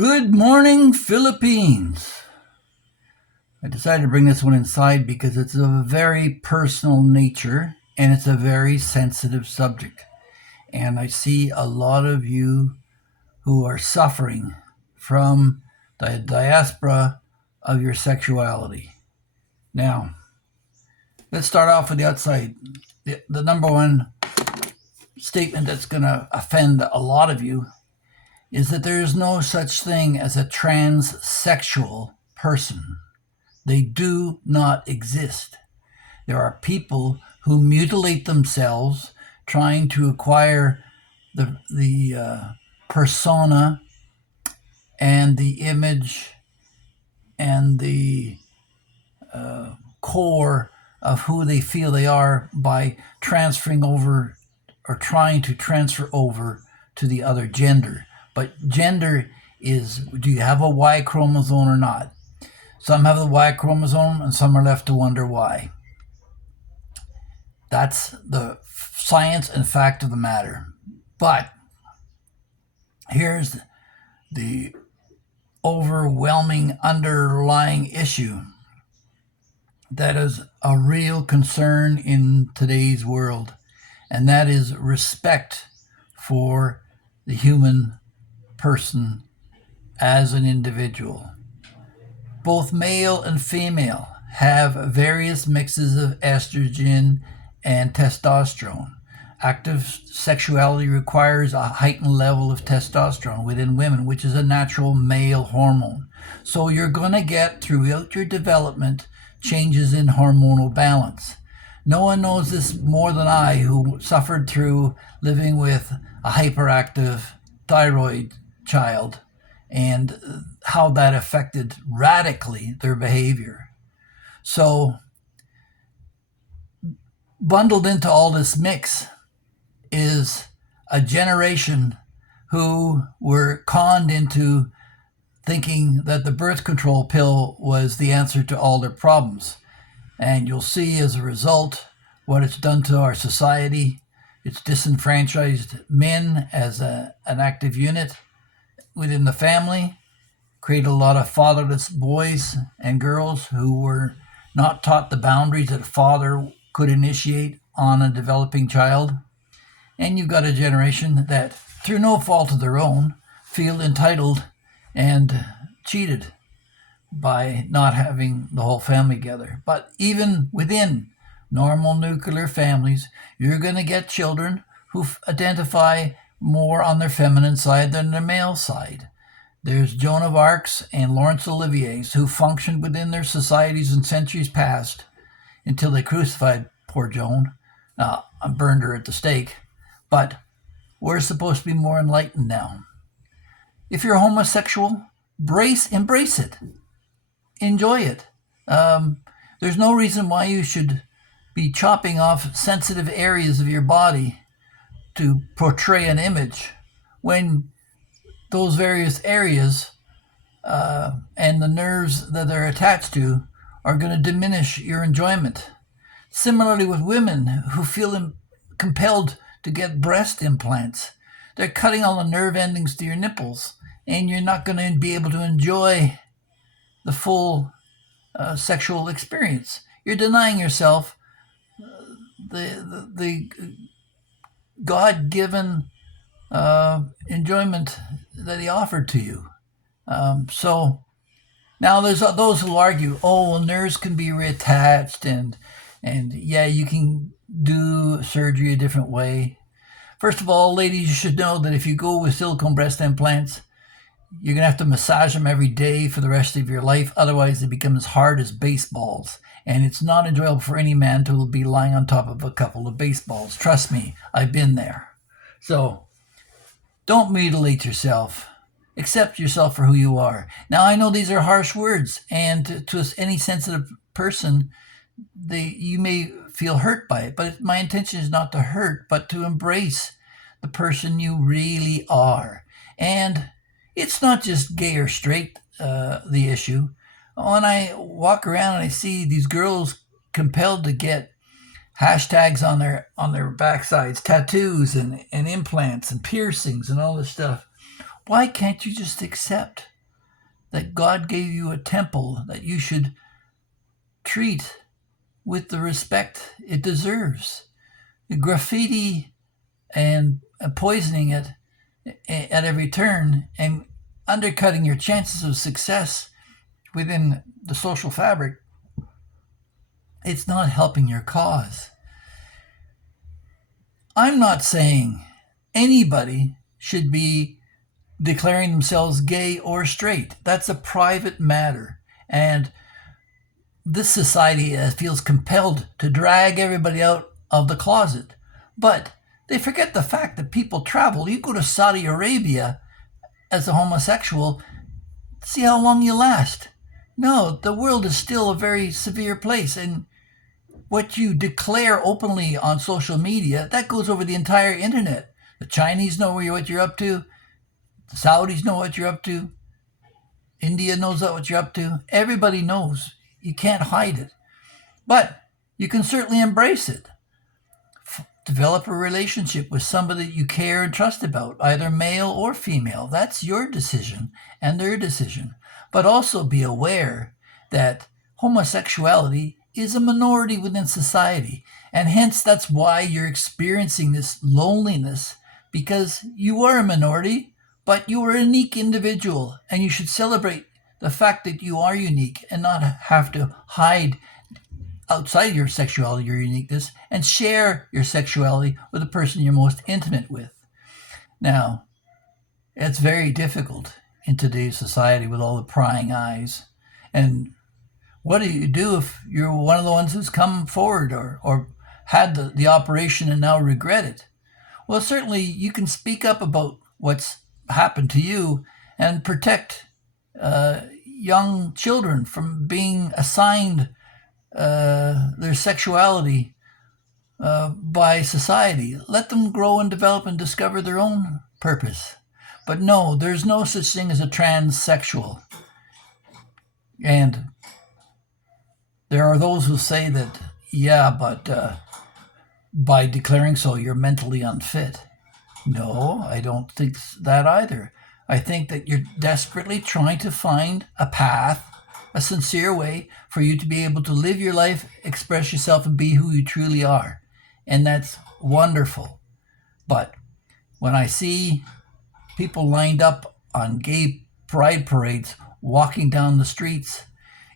Good morning, Philippines. I decided to bring this one inside because it's of a very personal nature and it's a very sensitive subject. And I see a lot of you who are suffering from the diaspora of your sexuality. Now, let's start off with the outside. The number one statement that's going to offend a lot of you is that there is no such thing as a transsexual person. They do not exist. There are people who mutilate themselves trying to acquire the persona and the image and the core of who they feel they are by transferring over or trying to transfer over to the other gender. But gender is, do you have a Y chromosome or not? Some have the Y chromosome and some are left to wonder why. That's the science and fact of the matter. But here's the overwhelming underlying issue that is a real concern in today's world, and that is respect for the human person as an individual. Both male and female have various mixes of estrogen and testosterone. Active sexuality requires a heightened level of testosterone within women, which is a natural male hormone. So you're going to get throughout your development changes in hormonal balance. No one knows this more than I, who suffered through living with a hyperactive thyroid child and how that affected radically their behavior. So, bundled into all this mix is a generation who were conned into thinking that the birth control pill was the answer to all their problems. And you'll see as a result what it's done to our society. It's disenfranchised men as an active unit within the family, created a lot of fatherless boys and girls who were not taught the boundaries that a father could initiate on a developing child. And you've got a generation that, through no fault of their own, feel entitled and cheated by not having the whole family together. But even within normal nuclear families, you're going to get children who identify more on their feminine side than their male side. There's Joan of Arc's and Laurence Olivier's who functioned within their societies in centuries past until they crucified poor Joan, burned her at the stake. But we're supposed to be more enlightened now. If you're homosexual, embrace it. Enjoy it. There's no reason why you should be chopping off sensitive areas of your body to portray an image when those various areas and the nerves that they're attached to are going to diminish your enjoyment. Similarly with women who feel compelled to get breast implants, they're cutting all the nerve endings to your nipples, and you're not going to be able to enjoy the full sexual experience. You're denying yourself the God-given enjoyment that he offered to you. So now there's those who argue, oh, well, nerves can be reattached, and yeah, you can do surgery a different way. First of all, ladies, you should know that if you go with silicone breast implants, you're going to have to massage them every day for the rest of your life. Otherwise, they become as hard as baseballs. And it's not enjoyable for any man to be lying on top of a couple of baseballs. Trust me, I've been there. So don't mutilate yourself. Accept yourself for who you are. Now, I know these are harsh words, and to any sensitive person, you may feel hurt by it. But my intention is not to hurt, but to embrace the person you really are. And it's not just gay or straight, the issue. When I walk around and I see these girls compelled to get hashtags on their backsides, tattoos and implants and piercings and all this stuff, why can't you just accept that God gave you a temple that you should treat with the respect it deserves. Graffiti and poisoning it at every turn and undercutting your chances of success within the social fabric, it's not helping your cause. I'm not saying anybody should be declaring themselves gay or straight. That's a private matter. And this society feels compelled to drag everybody out of the closet. But they forget the fact that people travel. You go to Saudi Arabia as a homosexual, see how long you last. No, the world is still a very severe place. And what you declare openly on social media, that goes over the entire internet. The Chinese know what you're up to. The Saudis know what you're up to. India knows what you're up to. Everybody knows. You can't hide it. But you can certainly embrace it. Develop a relationship with somebody you care and trust about, either male or female. That's your decision and their decision. But also be aware that homosexuality is a minority within society. And hence, that's why you're experiencing this loneliness, because you are a minority, but you are a unique individual. And you should celebrate the fact that you are unique and not have to hide outside your sexuality, your uniqueness, and share your sexuality with the person you're most intimate with. Now, it's very difficult in today's society with all the prying eyes. And what do you do if you're one of the ones who's come forward or had the operation and now regret it? Well, certainly you can speak up about what's happened to you and protect young children from being assigned their sexuality by society. Let them grow and develop and discover their own purpose. But no, there's no such thing as a transsexual. And there are those who say that, yeah, but by declaring so, you're mentally unfit. No, I don't think that either. I think that you're desperately trying to find a path, a sincere way for you to be able to live your life, express yourself, and be who you truly are. And that's wonderful. But when I see people lined up on gay pride parades walking down the streets,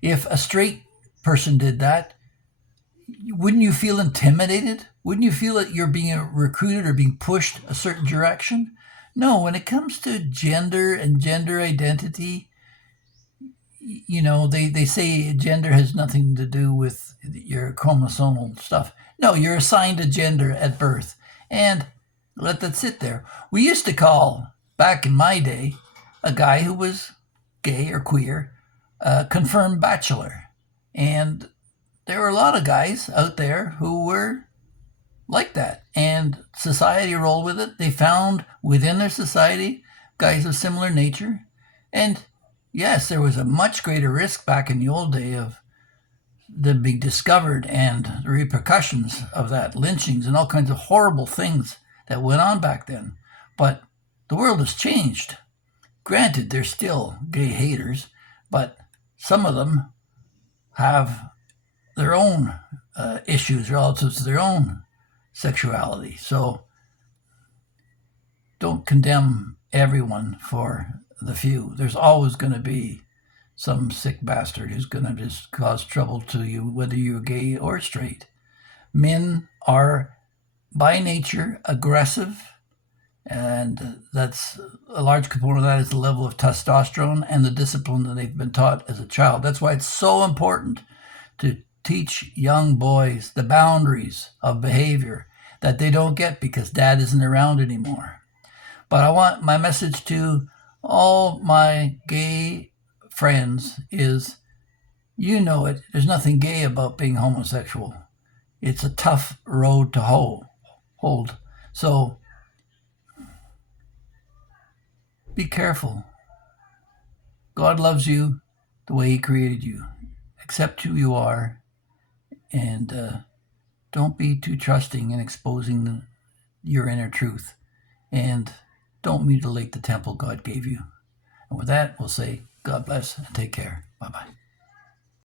if a straight person did that, wouldn't you feel intimidated? Wouldn't you feel that you're being recruited or being pushed a certain direction? No, when it comes to gender and gender identity, they say gender has nothing to do with your chromosomal stuff. No, you're assigned a gender at birth. And let that sit there. We used to call, back in my day, a guy who was gay or queer a confirmed bachelor. And there were a lot of guys out there who were like that. And society rolled with it. They found within their society guys of similar nature. And yes, there was a much greater risk back in the old day of them being discovered and the repercussions of that, lynchings and all kinds of horrible things that went on back then. But the world has changed. Granted, there's still gay haters, but some of them have their own issues relative to their own sexuality. So don't condemn everyone for the few. There's always going to be some sick bastard who's going to just cause trouble to you, whether you're gay or straight. Men are, by nature, aggressive, and that's a large component of that is the level of testosterone and the discipline that they've been taught as a child. That's why it's so important to teach young boys the boundaries of behavior that they don't get because dad isn't around anymore. But I want my message to all my gay friends is, you know it, there's nothing gay about being homosexual. It's a tough road to hold. So be careful. God loves you the way he created you. Accept who you are, and don't be too trusting in exposing your inner truth. And don't mutilate the temple God gave you. And with that, we'll say God bless and take care. Bye-bye.